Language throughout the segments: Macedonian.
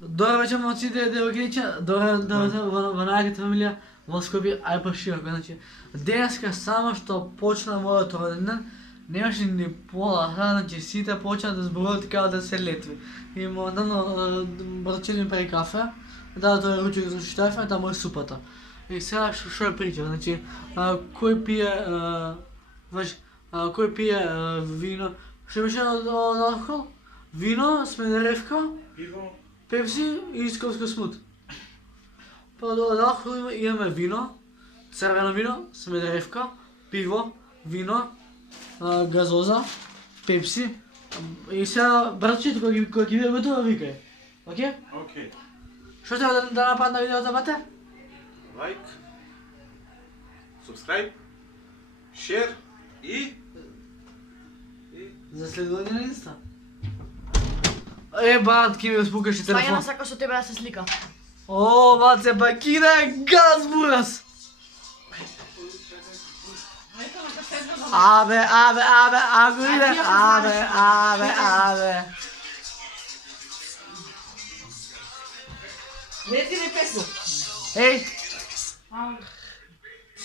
Добре вечер, момците, девойкиче, добре во најагата фамилија во Скопје, ај па широко. Значи, денеска само што почна мојот роденден, немаше ни пола сат, значи сите почна да зборуваат како да се летви. И моментално братче ми прави кафе, да тој ручек за штафа, таму е супата. И сега што е прича, значи, кој пие, кој пие вино, што беше од алкохол? Вино, смедеревка, Пиво. Пепси и исковска смут. Па од алкохол имаме вино, црвено вино, смедеревка, пиво, вино, газоза, пепси. И сега братчето кога ги види тоа викај. Океј? Окей. Што треба да нападне на видеото, бате? Лайк. Subscribe. Share и За следување на Инста. Брат, ки ми го спукаше телефон. Слаѓана сака со тебе да се слика. О, баце, па кида е газ бурас! Абе, ако иде, абе. Не ти не песно. Еј!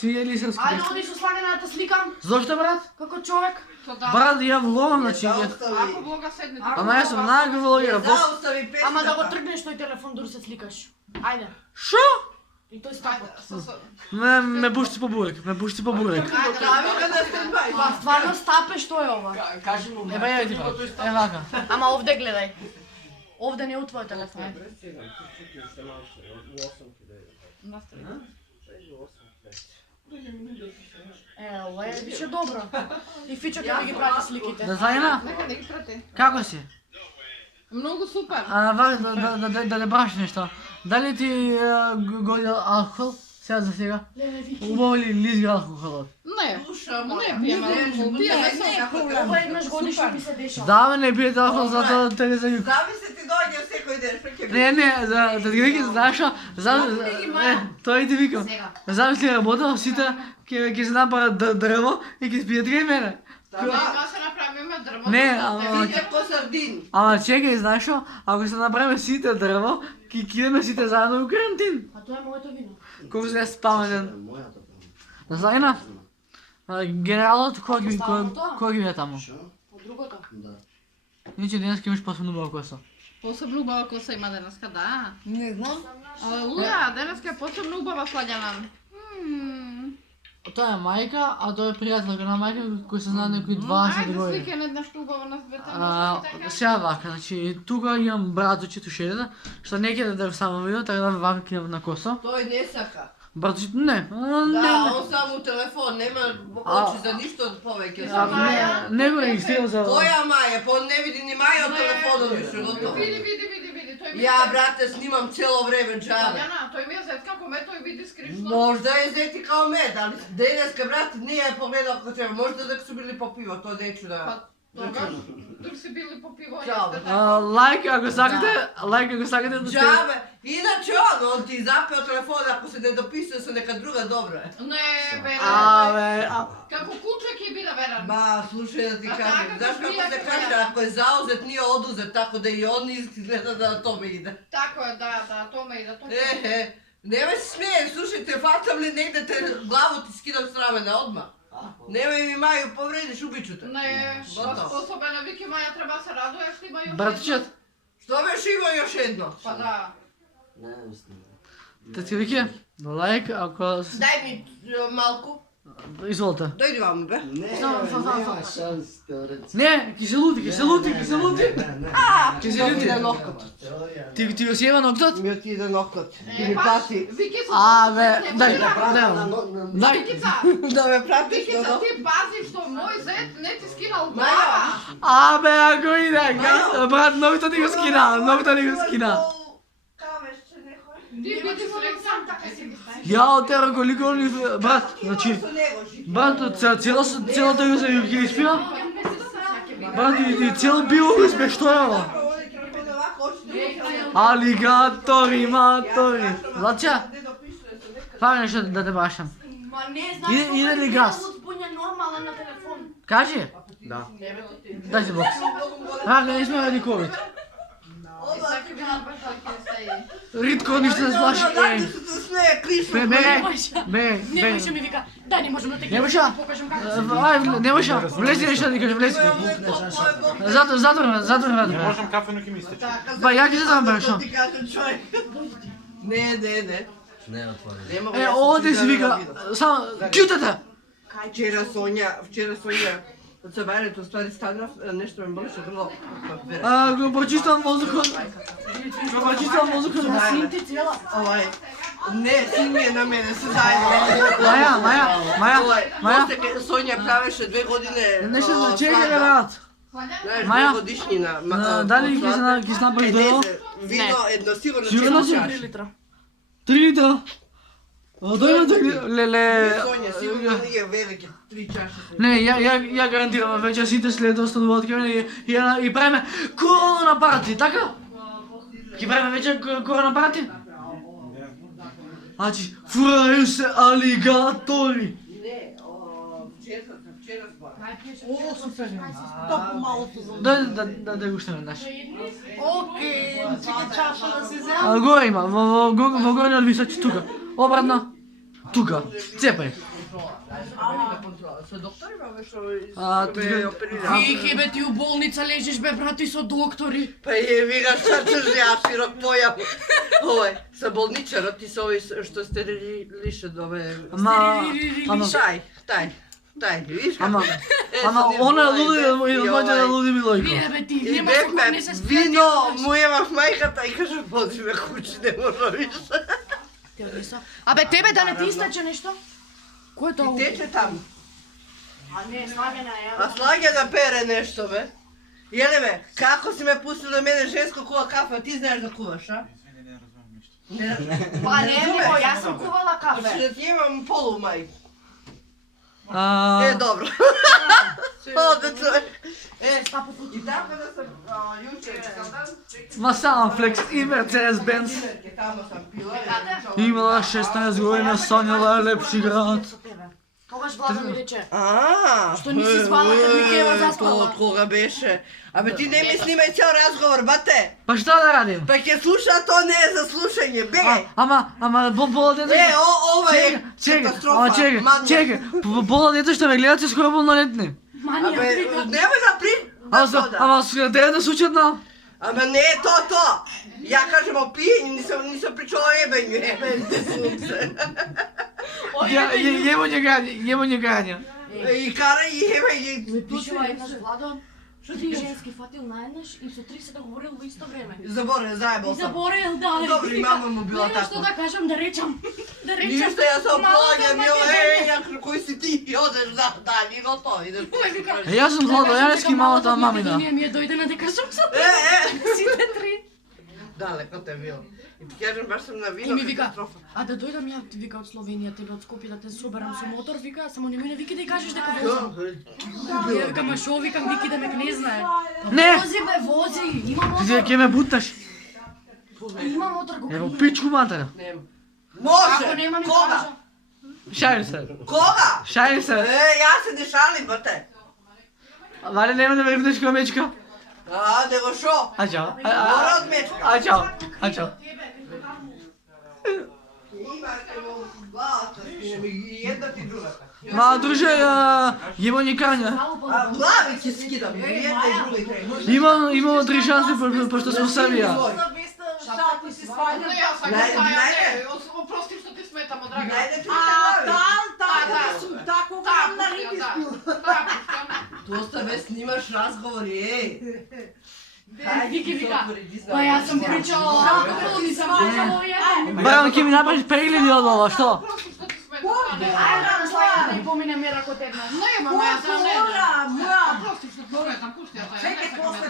Свија ли се скрив? Ајде, оди со Слаѓана да те сликам, Зошто, брат? како човек. Брат, ја влогам, значи. Ако блога седне. Ама јас сум најговолира. Заустави песната. Ама да го тргнеш тој телефон, дури се сликаш. Ајде. Шо? И тој стапот. Ме пушти по бурек, Прави га да се бај. Па, стварно стапе, што е ова? Кажи му. Еба ја ти брат. Е вака. Ама овде гледај. Овде не е у твојот телефон. Ова е више добро. И Фичо ќе ги прати сликите. Да знаена? Нека да ги прати. Како си? Многу супер. Да не браш нешто. Дали ти годил алкохол? Сега за сега. Леле, Вики. Убаво ли лизги алкохолот? Не. Слушам, Не пиеме алкохол. Пиеме се. Ова еднаш годишно ми се дешава. Да, бе, не пиете алкохол, затоа те не зајук. Зави се ти дојде секој ден, што ќе би. Не, да ти вики, знаеш што? Тој ти викам. Сега. Замисли работел, сите ќе се направат дрво и ќе спијат кај мене. Ама се направиме дрво. Не, ама... Видите по сардин. Ама чекај, знаеш што? Ако се направиме сите дрво, ќе идеме сите заедно во карантин. А тоа е моето вино. Колку се спаметен. Да знаена? Генералот кој ги е таму? Од другото. Иначе денес ќе имаш посебно убава коса. Посебно убава коса има денеска, да. Не знам. Луја, денеска е посебно убава Слаѓана. Тоа е мајка, а тоа е пријателка на мајка кој се знае некои 20 Ајде години. слика нешто убаво на света. Сега вака, значи тука имам браточето шедена, што не ќе да само видео, така да вака ќе на коса. Тој не сака. Браточето не. Да, он само телефон, нема очи за ништо повеќе. Не го регистрирам за... Која Маја? Па он не види ни Маја од телефонот више, готово. Види. Тој ми Ја, брате, снимам цело време джабе. Слаѓана, тој ми е зет како ме, тој види скришно. Можда е зети као мед, али денеска, брат, не ја погледал како треба. Можда дека су били по пиво, тоа нечу да... Тогаш, тук се били по пиво. Чао, јесте бе. така. Лайк ако сакате да сте... Джабе, иначе он ти запео телефон, ако се не дописува со нека друга, добро е. Не, верен. Како куче ќе биде верен. Ба, слушај да ти А кажам, така, знаеш како змија се која? каже, ако е заузет, nije одузет, тако да и он изгледа да томе иде. Тако е, да, тоа ме иде. Нема се смее, слушайте, фатам ли негде те главо ти скидам с рамене одма. Немај ми Мају, повредиш убичуте. Не, Готово. особено Вики Маја треба се радуе што има још. Братчет, Што беше има још едно? Па да. те вики, лайк ако... Дај ми малку. Изволте. Дојди ваму, бе. Нема шанс, Не, ќе се лути. Ќе се лути. Иде нокот. Ти го си ева ноктот? Ми отиде нокот. Ти ми Баш, пати. Вики се... Дај. Викица, Да ме пратиш Викица, на ти пази што мој зет не ти скинал Маја. глава. Ако иде, брат, ноктот ни го скина. Ти биди срексан, така си ги ставиш. Ја, тера колико ни... Брат, значи... Брат, целата го се ги испија? Брат, и цел било го испе, што е ова? Алигатори, матори. Злача, фај нешто да те башам. Ма не, знаеш Иде ли газ? Збуња нормален на телефон. Кажи? Да. Дај се бокс. Рака, не сме ради COVID. Всяка една бързотка стаи. Ритко нищо не сплаши. Защо се смее, Кришо? Бе, Немаше ми вика, да, не можем да те Немаша! покажем как. Немаша! Влезли нещо да ти кажа, влезли. Затвор, Не можем кафено химистиче. Ба, я ги задам, бе, шо? Не. Не е отворено. Нема го, Овде си вика, само, кютата! Вчера Соня, от събранието стvari стана, нещо ме болеше грло. Го прочиствам въздуха. На син ти цела. Не, син ми е на мене, се заедно. Маja, После Соня правеше 2 години. нещо, чекай, брат. Знаеш, Маja. 2 годишнина. Дали ги знапаш долу? Вино едно сигурно Сигурно си? 3 литра. 3 литра. Дойме да леле. Соня, сигурно ние велики 3 чаши. Не, я гарантирам, вече сите след установят и правиме корона парти, така? Ги правиме вече корона парти? Значи, фурaju се алигатори. Не, вчера сбора. О, супер. Да го ще веднъж. Окей, чекай чаша да си взема. Горе има, в горния височи тука. Обратно. Тука. Цепай. Со доктори беше тука- опериран. Вихе бе, ти у болница лежиш бе, брати, со доктори. Па е, вика, šta ćeš ja širok pojam. Sa bolničara ti su ovi što ste liše od ove... Ама, Taj, vidiš kako? ама, она е луди, и моите да луди Милойко. Вие бе, ти, И нема сука, не бехме се спряти. вино му ема в майката и каже, води ме кучи, не мора виж. Абе, тебе да не ти изтече нещо? Кое е това? И тече там. А не, слагена е. А слагя да пере нещо, бе. Еле бе, како си ме пусти да мене женско кува кафе, ти знаеш да куваш, а? Извини, не разбирам нищо. Па не, него, јас сум кувала Ще кафе. да ти имам полумай. А, Добро. Оде човек. И така да съм ючер, Ма само флекс и Мерцедес-Бенц. тамо съм пила. Имала 16 година, сонила лепши град. Тогаш Влада ми рече. Што ни си звала kad ми Кева заспала? Од кога беше? Абе ти не ми снимај цел разговор, бате! Па šta да радим? Па ќе слуша, то не е за слушање, бегај! Ама, бола дете... Ова е катастрофа! Чекай, бола дете ще ме гледат и скоро пълнолетни. Мания, Абе, вика. немој да при... Ама, трябва да се учат на... Ама не е то! Ја кажем опијање, не съм причала ебење, сунце. Jemo njeganja. И кара и ебење. Ми пишува еднаш Владо, што ти женски фатил наеднаш и со 30 да говорил во исто време. Заборен, заебал И съм. заборел, да. Добро, и мама му била Нема така. што да кажам, да речам. Да речам. Ништо, ја се ополагам, Малата ја кој си ти, и одеш да, и готово, идеш. Јас сум Владо Јаневски, малата мамина. Ние ми е дојдена дека сум со сите три. Далеко те било. И ти кажем, баш съм на И вино, ми вика, катастрофа. а да дојдам ја, ти вика од Словенија, тебе од Скопје да те соберам со мотор, вика, само немој на Вики да ја кажеш дека возам. Ја викам, ма шо викам, Вики да ме не знае. Не! Вози бе, вози, има Ти мотор. ќе ме буташ. Има мотор, го Ево крија. пичку матера. Нема. Ако Може! нема ми Кога? кажа. Шајм се. Кога? Шајм се. Јас се не шалим, бате. Вале нема да ме видиш која мечка. Него шо? А чао. Мора од мечка. А чао. А чао. Имате во главата, и една ти другата. Ма друже, jebo njeganja. Глави ќе скидам, и една и друга и трета. Имamo 3 шанси, пошто смо Србија. Но јас ако Најде. Прости што ти сметамо, драга. Најде ти се Доста бе снимаш разговори, Вики вика, па јас сум причала алкохол, не сам причала једен. Барам, ќе ми направиш прегледи од ова, што? Прости што ти сметамо. Ајде да слајам да ја помине мера код една. Нема, моја за не. Прости што ти сметам, пушти ја тај. Чекај после.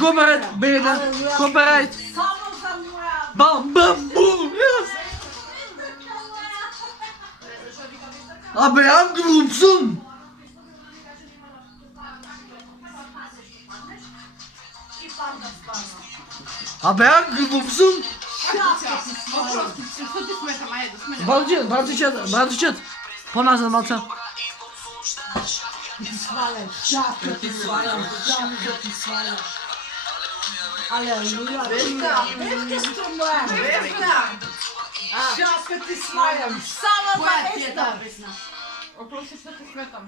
Кооперајт, беда, кооперајт. Бам, бам, бум, Абе, јам глупсум. Абе, јам глупсум. Прости што ти сметам, ајде, смене. Братичет, поназад малца. Алелуја. Веска, Веска, шапка ти смајам. Само Која ти е таа за песна? Опрости што ти сметам.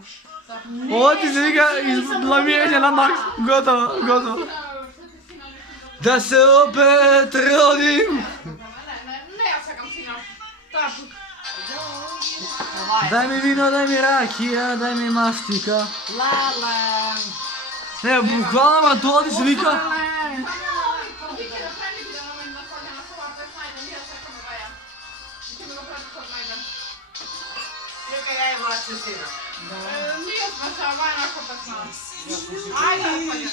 Ovo ti se vika izblamijenje na maks. Gotovo, gotovo. Da se opet rodim. Не, ја сакам сина. Таа пут. Daj mi vino, daj mi rakija, daj mi mastika. Лала. Ne, bukvalno ma dolazi se vika. Вики да прави да ме насаѓа на собата, снајдем, ја сакам раја. Ќе ми го прави код најдем. Чекај, ја влачу сина. Ние сме се вајна копесна. Ајде, саѓа.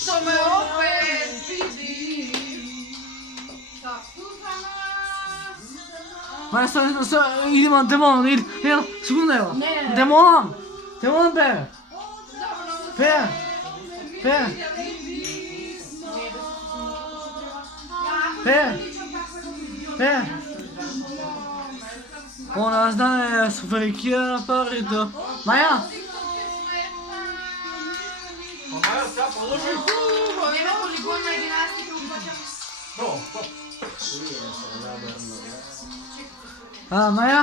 Што ме опет види. Засузана. Maja, stani, idemo na demon, idemo, sekunde evo. Ne. Demonom, demonom peve. Peve, peve, peve, peve. Ona zna je sufrikira parito. Maja, Маја, сега положи. Нема полигон на гимнастика упатам. Maja.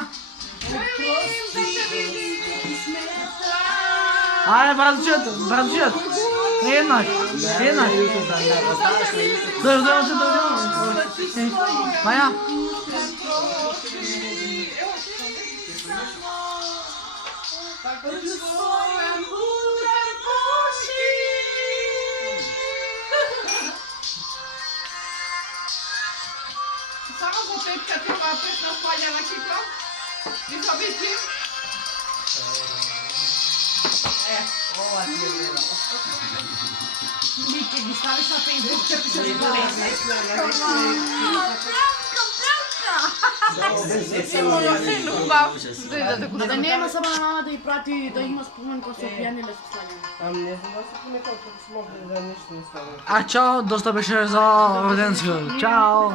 Ajde, brat, jednak. Dobro. Maja. Само за тепка ти ова песна спаѓа на Кипа. И за бити. Ова ти е време. Вики ги ставиш на Facebook, ќе ти се Симо на син убав. Да нема само на мама да ја прати да има спомен кога се опијани или се слагаме. Не знам да се понекој како смогли да ништо не ставам. A čao, dosta беше za rodensko. Čao.